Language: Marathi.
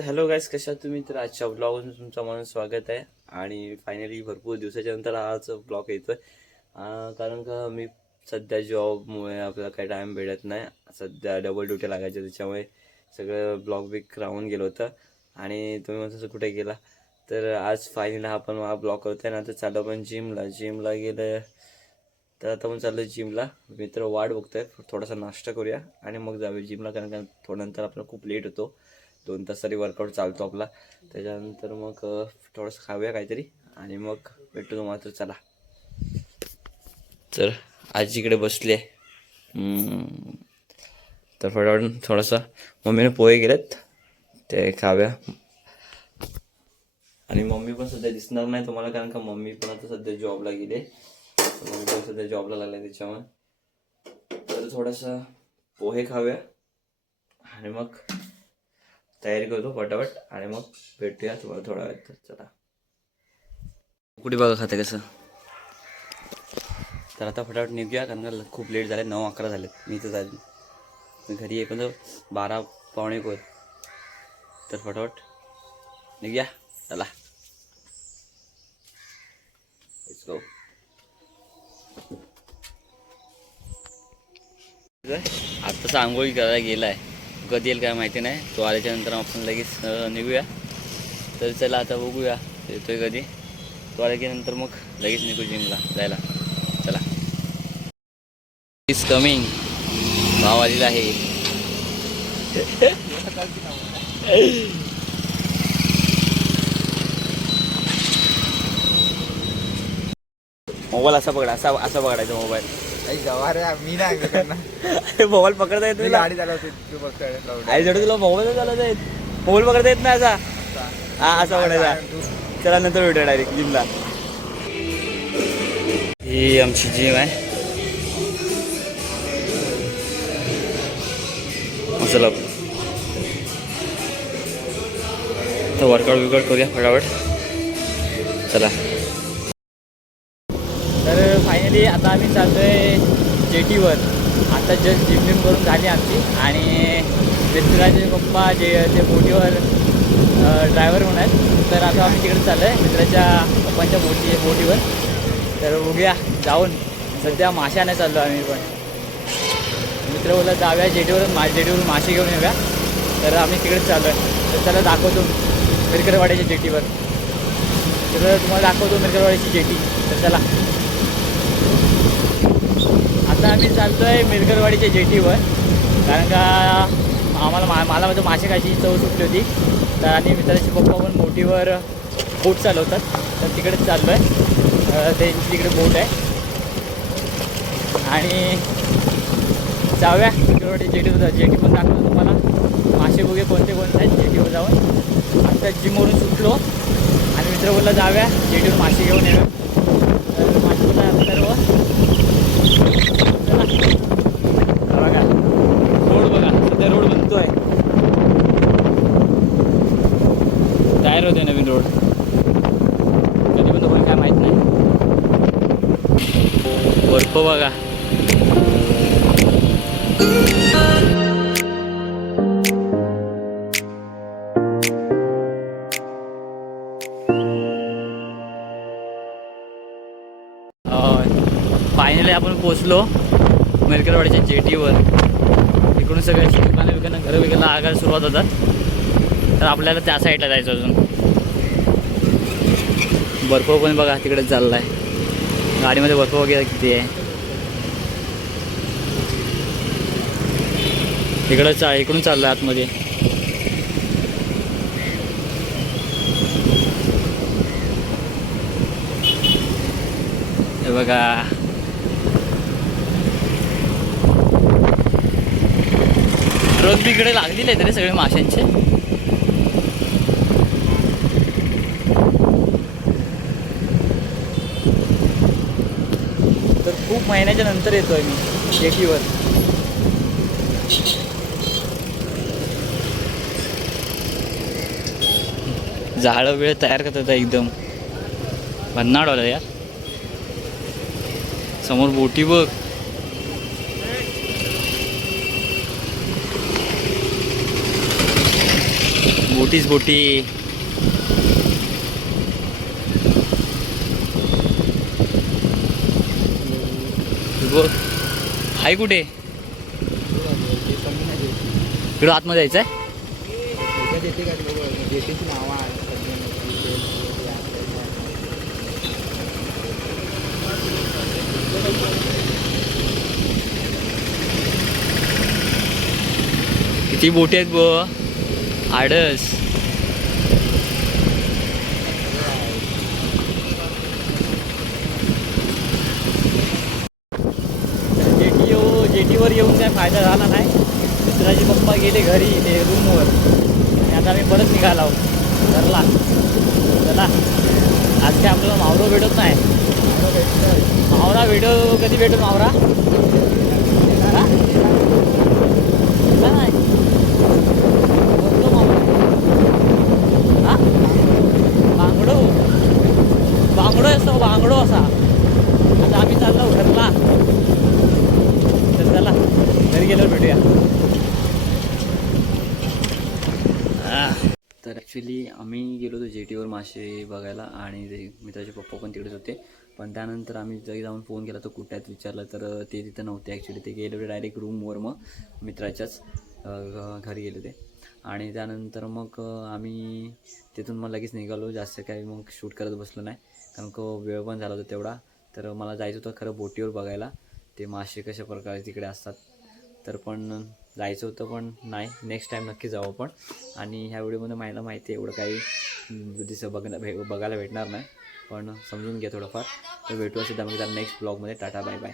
तर हॅलो गाईज कशा तुम्ही? तर आजच्या ब्लॉगमधून तुमचं म्हणून स्वागत आहे. आणि फायनली भरपूर दिवसाच्या नंतर आज ब्लॉग येतोय. आहे कारण का मी सध्या जॉबमुळे आपल्याला काही टाईम भेटत नाही. सध्या डबल ड्युटी लागायच्या त्याच्यामुळे सगळं ब्लॉग बिक राहून गेलं होतं. आणि तुम्ही म्हणता कुठे गेला? तर आज फायनली आपण हा ब्लॉग करतोय. ना तर चालू आपण जिमला जिमला गेलं. तर आता पण चाललं जिमला मित्र वाट बघतोय. थोडासा नाश्ता करूया. आणि मग जाऊया जिमला कारण का थोडं नंतर आपल्याला खूप लेट होतो. दोन तास तरी वर्कआउट चालतो आपला. त्याच्यानंतर मग थोडंसं खाऊया काहीतरी आणि मग भेटतो तुम्हाला तर चला. तर आजीकडे बसले तर फटाफट थोडासा मम्मीने पोहे गेलेत ते खाव्या आणि मम्मी पण सध्या दिसणार नाही तुम्हाला कारण का मम्मी पण आता सध्या जॉबला गेले मम्मी पण सध्या जॉबला लागले त्याच्यामुळे. तर थोडासा पोहे खाऊया. आणि मग तयारी करतो फटाफट आणि मग भेटूया तुम्हाला थोडा वेळ तर चला. कुठे बघा खाते कसं? तर आता फटाफट निघूया कारण का खूप लेट झाले नऊ अकरा झाले. मी तर झाले घरी येईपर्यंत म्हणजे बारा पावणे एक तर फटाफट निघूया. चला. गो आत्ताच आंघोळी करायला गेलाय. कधी येईल काय माहिती नाही. तो आल्याच्यानंतर आपण लगेच निघूया. तर चला आता बघूया. येतोय कधी. तो आल्याच्यानंतर मग लगेच निघू जिमला जायला. चला. इज कमिंग भाव आलेला आहे. मोबाईल असा पकडा असा असा पकडायचा मोबाईल. जवार मी नाही मोबाईल पकडता येत मी तुला? गाडी चालवते तू बघतोय आई जोडे तुला मोबाईल चालवता येत? मोबाईल पकडता येत नाही असा? हा असा पकडायचा. चला नंतर भेटूया डायरेक्ट जिमला. ही आमची जिम आहे. चला तर वर्कआउट बिकआउट करूया फटाफट. चला. फायनली आता आम्ही चाललोय जेटीवर. आता जस्ट जिम करून झाली आमची आणि मित्राचे पप्पा जे ते बोटीवर ड्रायव्हर म्हणून आहेत. तर आता आम्ही तिकडे चाललो आहे मित्राच्या पप्पांच्या बोटी बोटीवर. तर बघूया जाऊन. सध्या माशा नाही चाललो आम्ही पण. मित्र बोला जाऊया जेटीवरून मा जेटीवरून मासे घेऊन येऊया. तर आम्ही तिकडेच चाललो आहे तर त्याला दाखवतो मिरकरवाड्याच्या जेटीवर. तर तुम्हाला दाखवतो मिरकरवाड्याची जेटी. तर चला. आता आम्ही चालतो आहे मिरकरवाडीच्या जेटीवर. कारण का आम्हाला मा मला माझं मासे खायची चव सुटली होती. तर आणि मित्राचे पप्पा पण बोटीवर बोट चालवतात. तर तिकडेच चाललो आहे त्यांची तिकडे बोट आहे. आणि जाऊया. मिरगरवाडी जेटीवर जेटी पण दाखवतो तुम्हाला. मासे बघे कोणते कोणते आहेत जेटीवर जाऊन. आता जिमवरून सुटलो. आणि मित्र बोलला जाऊया. जेटीवर मासे घेऊन येऊया तर मासे बोलला सर्व चला. बघा रोड बघा सध्या रोड बनतोय तयार होते नवीन रोड कधी पण होईल काय माहीत नाही. बर्फ बघा. फायनली आपण पोचलो मेलकरवाडीच्या जेटीवर. इकडून सगळ्या दुकानं विकानं घरं विकायला आगायला सुरुवात होतात. तर आपल्याला त्या साईडला जायचं अजून. बर्फ पण बघा तिकडे चालला आहे गाडीमध्ये बर्फ वगैरे किती आहे. इकडं चा इकडून चाललं आहे आतमध्ये. हे बघा. रोज इकडे लागलेले आहेत रे सगळे माशांचे. खूप महिन्याच्या नंतर येतो आहे मी शेतीवर झाडं वेळ तयार करतात एकदम. भन्नाड वाला यार. समोर बोटी बघ. बोटीच बोटी. बघ आहे कुठे? इकडं आतमध्ये जायचं आहे किती बोटी आहेत ब आडस जेटी वर येऊन काय फायदा झाला नाही. मित्राचे पप्पा गेले घरी ते रूमवर आणि आता आम्ही परत आहोत घरला. चला. आज काय आपल्याला मावरो भेटत नाही. मावरा भेटो कधी भेटो मावरा हा? का नाही कोणतो मावरा हा बांगडो बांगडो असतो बांगडो असा आता आम्ही चाललो घरला तर चला घरी गेल्यावर भेटूया तर ॲक्च्युली आम्ही गेलो होतो जेटीवर मासे बघायला आणि ते मित्राचे पप्पा पण तिकडेच होते. पण त्यानंतर आम्ही जरी जाऊन फोन केला तर कुठे आहेत विचारलं तर ते तिथं नव्हते ॲक्च्युली ते गेले होते डायरेक्ट रूमवर मग मित्राच्याच घरी गेले होते. आणि त्यानंतर मग आम्ही तिथून मग लगेच निघालो. जास्त काही मग शूट करत बसलो नाही. कारण का वेळ पण झाला होता तेवढा. तर मला जायचं होतं खरं बोटीवर बघायला. ते मासे कशा प्रकारे तिकडे असतात. तर पण जायचं होतं पण नाही. नेक्स्ट टाईम नक्की जाऊ आपण. आणि ह्या व्हिडिओमध्ये मला माहिती आहे एवढं काही दिसं बघणं भे बघायला भेटणार नाही. पण समजून घ्या थोडंफार. तर भेटू असे तर नेक्स्ट ब्लॉगमध्ये टाटा बाय बाय